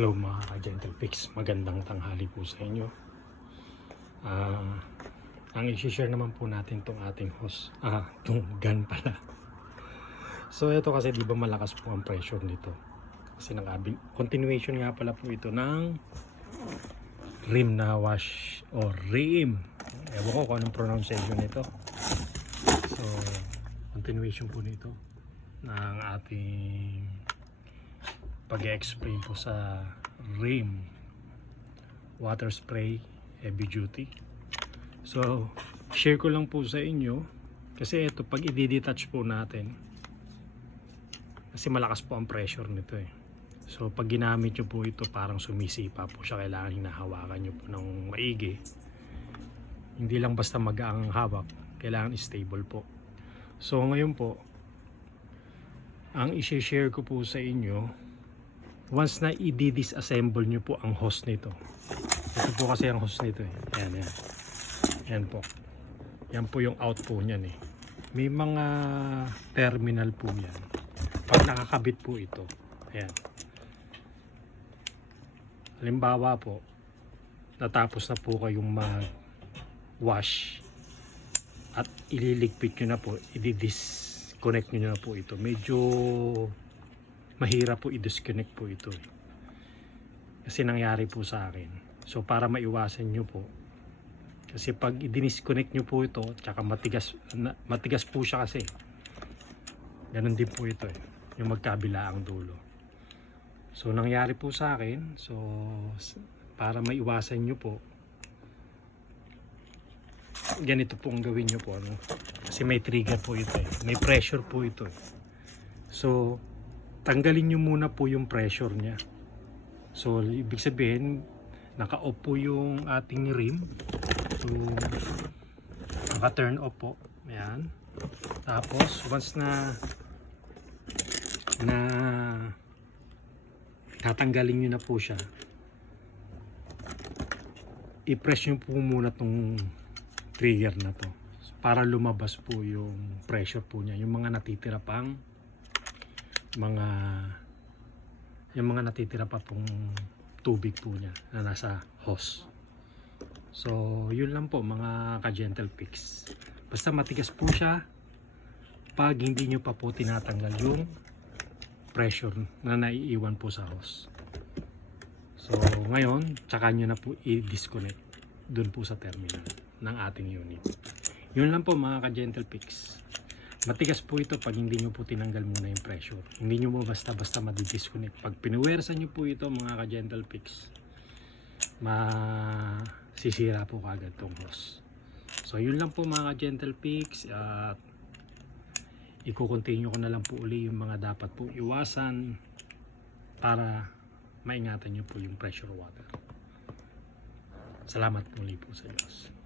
Hello mga ka-Gentle Pix, magandang tanghali po sa inyo. Ah, ang i-share naman po natin tong ating host, ah, tong gun pala. So ito kasi di ba malakas po ang pressure nito. Kasi nakabil, continuation nga pala po ito ng rim na wash o rim. Ewan ko kung anong pronunciation nito. So, continuation po nito ng ating pag-explain po sa rim water spray heavy duty. So share ko lang po sa inyo kasi ito pag i-detach po natin kasi malakas po ang pressure nito eh. So pag ginamit nyo po ito parang sumisipa po siya kailangan hinahawakan nyo po ng maigi. Hindi lang basta magaang hawak kailangan stable po. So ngayon po ang i-share ko po sa inyo once na i-disassemble nyo po ang host nito. Ito po kasi ang host nito eh. Yan yan yan po. Yan po yung out po nyan eh. May mga terminal po yan. Pag nakakabit po ito. Ayan. Halimbawa po natapos na po kayong mag wash at ililigpit nyo na po i-disconnect nyo na po ito. Medyo mahirap po i-disconnect po ito. eh. Kasi nangyari po sa akin. So para maiwasan nyo po, kasi pag i-disconnect nyo po ito, tsaka matigas, matigas po siya kasi. Ganun din po ito eh, yung magkabila ang dulo. So nangyari po sa akin, so para maiwasan nyo po, ganito po ang gawin nyo po. Ano? Kasi may trigger po ito eh. May pressure po ito eh. So, tanggalin nyo muna po yung pressure niya. So, ibig sabihin, naka-off po yung ating rim. So, naka-turn off po. Ayan. Tapos, once na na tatanggalin nyo na po siya, i-press nyo po muna tong trigger na to para lumabas po yung pressure po niya. Yung mga natitira pang mga yung mga natitira pa pong tubig po niya na nasa hose. So, yun lang po mga ka-gentle picks. Basta matigas po siya pag hindi nyo pa po tinatanggal yung pressure na naiiwan po sa hose. So, ngayon, tsaka nyo na po i-disconnect dun po sa terminal ng ating unit. Yun lang po mga ka-gentle picks. Matigas po ito pag hindi nyo po tinanggal muna yung pressure. Hindi nyo mo basta-basta madi-disconnect. Pag pinuwersa nyo po ito mga ka-gentle picks, masisira po kagad tong hose. So yun lang po mga ka-gentle picks. At i-continue ko na lang po uli yung mga dapat po iwasan para maingatan nyo po yung pressure water. Salamat muli po sa Diyos.